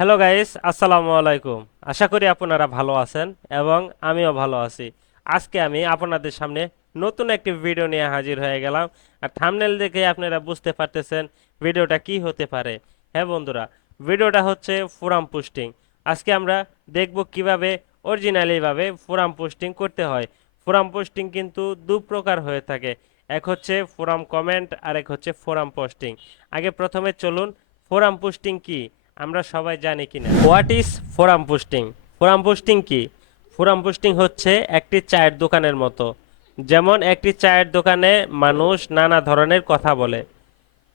Hello guys, আসসালামু আলাইকুম। আশা করি আপনারা ভালো আছেন এবং আমিও ভালো আছি। আজকে আমি আপনাদের সামনে নতুন একটি ভিডিও নিয়ে হাজির হয়ে গেলাম। আর থাম্বনেল দেখে আপনারা বুঝতে পারতেছেন ভিডিওটা কি হতে পারে। হ্যাঁ বন্ধুরা, ভিডিওটা হচ্ছে ফোরাম পোস্টিং। আজকে আমরা দেখব কিভাবে অরিজিনালি ভাবে ফোরাম পোস্টিং করতে হয়। ফোরাম পোস্টিং কিন্তু দু প্রকার হয়ে থাকে, এক হচ্ছে ফোরাম কমেন্ট আর এক হচ্ছে ফোরাম পোস্টিং। আগে প্রথমে চলুন, ফোরাম পোস্টিং কি আমরা সবাই জানি কিনা। What is forum posting? Forum posting কি? ফোরাম পোস্টিং হচ্ছে একটি চায়ের দোকানের মতো। যেমন একটি চায়ের দোকানে মানুষ নানা ধরনের কথা বলে,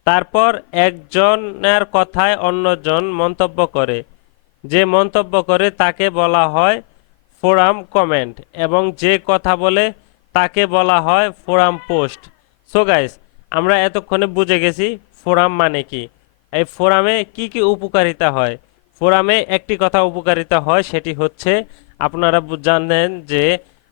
তারপর একজনের কথায় অন্যজন মন্তব্য করে। যে মন্তব্য করে তাকে বলা হয় ফোরাম কমেন্ট, এবং যে কথা বলে তাকে বলা হয় ফোরাম পোস্ট। সো গাইস, আমরা এতক্ষণে বুঝে গেছি ফোরাম মানে কি। এই ফোরামে কি কি উপকারিতা হয়। ফোরামে একটি কথা উপকারিতা হয়, সেটি হচ্ছে আপনারা জানেন যে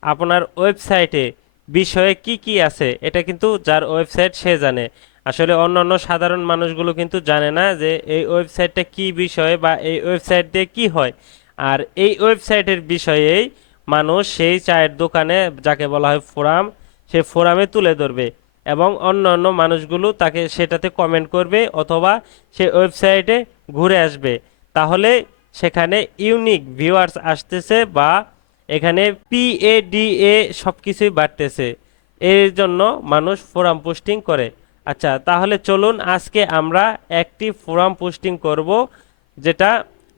আপনার ওয়েবসাইটে বিষয়ে কি কি আছে, এটা কিন্তু যার ওয়েবসাইট সে জানে। আসলে অন্যান্য সাধারণ মানুষগুলো কিন্তু জানে না যে এই ওয়েবসাইটটা কি বিষয় বা এই ওয়েবসাইট দিয়ে কি হয়। আর এই ওয়েবসাইটের বিষয়েই মানুষ সেই চায়ের দোকানে, যাকে বলা হয় ফোরাম, সে ফোরামে তুলে ধরবে এবং অন্য অন্য মানুষগুলো তাকে সেটাতে কমেন্ট করবে অথবা সে ওয়েবসাইটে ঘুরে আসবে। তাহলে সেখানে ইউনিক ভিউয়ার্স আসতেছে বা এখানে PADA সব কিছুই বাড়তেছে। এর জন্য মানুষ ফোরাম পোস্টিং করে। আচ্ছা, তাহলে চলুন আজকে আমরা একটি ফোরাম পোস্টিং করব, যেটা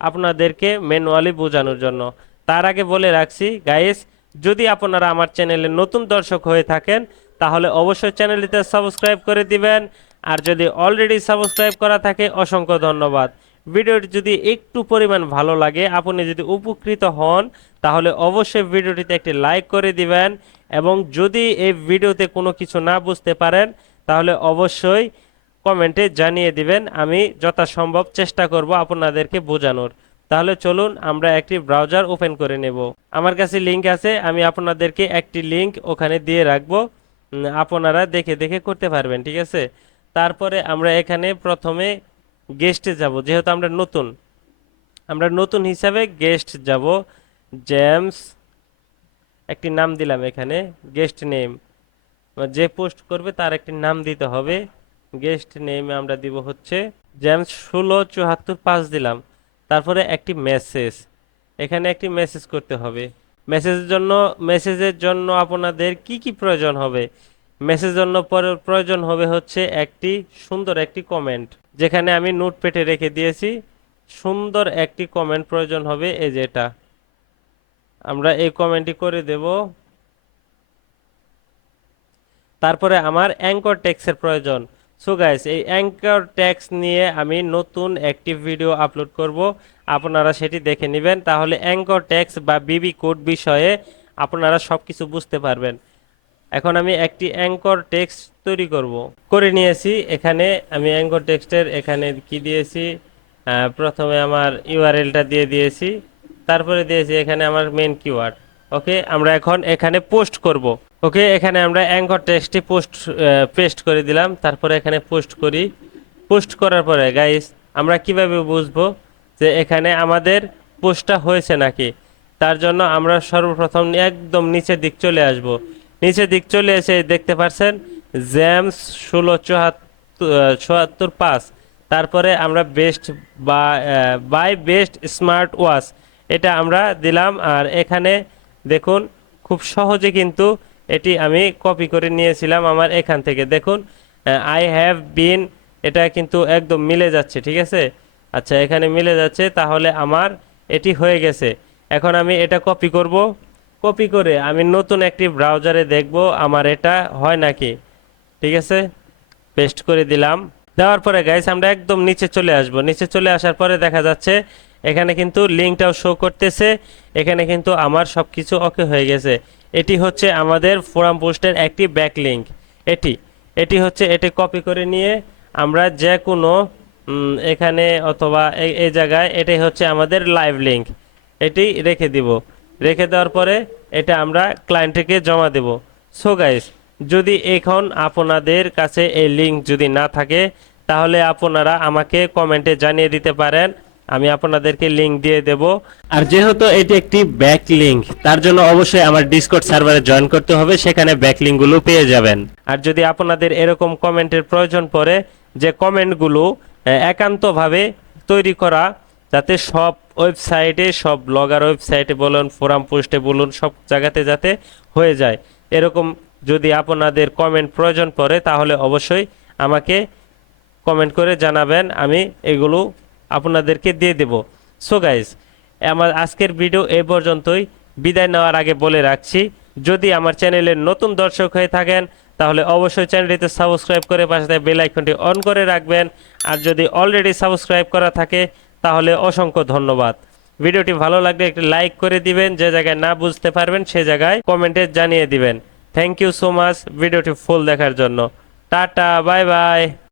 আপনাদেরকে ম্যানুয়ালি বোঝানোর জন্য। তার আগে বলে রাখছি গাইস, যদি আপনারা আমার চ্যানেলে নতুন দর্শক হয়ে থাকেন তাহলে অবশ্যই চ্যানেলটিতে সাবস্ক্রাইব করে দিবেন। আর যদি অলরেডি সাবস্ক্রাইব করা থাকে অসংখ্য ধন্যবাদ। ভিডিওটি যদি একটু পরিমাণ ভালো লাগে, আপনি যদি উপকৃত হন, তাহলে অবশ্যই ভিডিওটিতে একটি লাইক করে দিবেন। এবং যদি এই ভিডিওতে কোনো কিছু না বুঝতে পারেন তাহলে অবশ্যই কমেন্টে জানিয়ে দিবেন। আমি যথাসম্ভব চেষ্টা করব আপনাদেরকে বোঝানোর। তাহলে চলুন আমরা একটি ব্রাউজার ওপেন করে নেব। আমার কাছে লিংক আছে, আমি আপনাদেরকে একটি লিংক ওখানে দিয়ে রাখবো। আপনারা দেখে দেখে করতে পারবেন, ঠিক আছে। তারপরে আমরা এখানে প্রথমে গেস্টে যাব, যেহেতু আমরা নতুন হিসাবে গেস্ট যাব। জেমস একটি নাম দিলাম এখানে, গেস্ট নেম। যে পোস্ট করবে তার একটি নাম দিতে হবে। গেস্ট নেম আমরা দিব হচ্ছে জেমস 1674 5 দিলাম। তারপরে একটি মেসেজ, এখানে একটি মেসেজ করতে হবে। মেসেজের জন্য আপনাদের কি কি প্রয়োজন হবে? মেসেজের জন্য প্রয়োজন হবে হচ্ছে একটি সুন্দর একটি কমেন্ট, যেখানে আমি নোটপ্যাডে রেখে দিয়েছি। সুন্দর একটি কমেন্ট প্রয়োজন হবে, এই যেটা আমরা এই কমেন্টটি করে দেব। তারপরে আমার অ্যাঙ্কর টেক্সের প্রয়োজন। সো গাইস, এই অ্যাঙ্কর টেক্স নিয়ে আমি নতুন একটি ভিডিও আপলোড করব, আপনারা সেটি দেখে নেবেন। তাহলে অ্যাঙ্কর টেক্স বা বিবি কোড বিষয়ে আপনারা সব কিছু বুঝতে পারবেন। এখন আমি একটি অ্যাঙ্কর টেক্সট তৈরি করে নিয়েছি। এখানে আমি অ্যাঙ্কর টেক্সটের এখানে কি দিয়েছি, প্রথমে আমার ইউআরএলটা দিয়ে দিয়েছি, তারপরে দিয়েছি এখানে আমার মেন কিওয়ার্ড। ওকে, আমরা এখন এখানে পোস্ট করব। ওকে, এখানে আমরা অ্যাঙ্কর টেক্সটে পেস্ট করে দিলাম। তারপরে এখানে পোস্ট করি। পোস্ট করার পরে গাইস, আমরা কিভাবে বুঝবো যে এখানে আমাদের পোস্টটা হয়েছে নাকি? তার জন্য আমরা সর্বপ্রথম একদম নিচের দিক চলে আসব। নিচের দিক চলে এসে দেখতে পাচ্ছেন জেমস 1674 5। তারপরে আমরা best buy best smart watch, এটা আমরা দিলাম। আর এখানে দেখুন, খুব সহজে কিন্তু এটি আমি কপি করে নিয়েছিলাম আমার এখান থেকে। দেখুন, আই হ্যাভ বিন, এটা কিন্তু একদম মিলে যাচ্ছে, ঠিক আছে। আচ্ছা, এখানে মিলে যাচ্ছে, তাহলে আমার এটি হয়ে গেছে। এখন আমি এটা কপি করব। কপি করে আমি নতুন একটি ব্রাউজারে দেখব আমার এটা হয় নাকি, ঠিক আছে। পেস্ট করে দিলাম। দেওয়ার পরে গাইস আমরা একদম নিচে চলে আসব। নিচে চলে আসার পরে দেখা যাচ্ছে এখানে কিন্তু লিঙ্কটাও শো করতেছে। এখানে কিন্তু আমার সব কিছু ওকে হয়ে গেছে। এটি হচ্ছে আমাদের ফোরাম পোস্টের একটি ব্যাকলিঙ্ক। এটি এটি হচ্ছে, এটি কপি করে নিয়ে আমরা যে কোনো এখানে অথবা এই জায়গায়, এটাই হচ্ছে আমাদের লাইভ লিঙ্ক, এটি রেখে দিব। রেখে দেওয়ার পরে এটা আমরা ক্লায়েন্টকে জমা দেব। সো গাইস, যদি এখন আপনাদের কাছে এই লিঙ্ক যদি না থাকে তাহলে আপনারা আমাকে কমেন্টে জানিয়ে দিতে পারেন। আমি আপনাদেরকে লিংক দিয়ে দেব। আর যেহেতু এটি একটি ব্যাক লিংক, তার জন্য অবশ্যই আমার ডিসকর্ড সার্ভারে জয়েন করতে হবে, সেখানে ব্যাক লিংকগুলো পেয়ে যাবেন। আর যদি আপনাদের এরকম কমেন্টের প্রয়োজন পড়ে, যে কমেন্টগুলো একান্তভাবে তৈরি করা, যাতে সব ওয়েবসাইটে, সব ব্লগার ওয়েবসাইটে বলুন, ফোরাম পোস্টে বলুন, সব জায়গাতে যাতে হয়ে যায়, এরকম যদি আপনাদের কমেন্ট প্রয়োজন পড়ে তাহলে অবশ্যই আমাকে কমেন্ট করে জানাবেন, আমি এগুলো আপনাদেরকে দিয়ে দেব। সো গাইজ, আমার আজকের ভিডিও এই পর্যন্তই। বিদায় নেওয়ার আগে বলে রাখছি, যদি আমার চ্যানেলের নতুন দর্শক হয়ে থাকেন তাহলে অবশ্যই চ্যানেলটিতে সাবস্ক্রাইব করে পাশে বেল আইকনটি অন করে রাখবেন। আর যদি অলরেডি সাবস্ক্রাইব করা থাকে তাহলে অসংখ্য ধন্যবাদ। ভিডিওটি ভালো লাগলে একটি লাইক করে দিবেন, যে জায়গায় না বুঝতে পারবেন সে জায়গায় কমেন্টে জানিয়ে দিবেন। থ্যাংক ইউ সো মাচ ভিডিওটি ফুল দেখার জন্য। Tata, bye bye.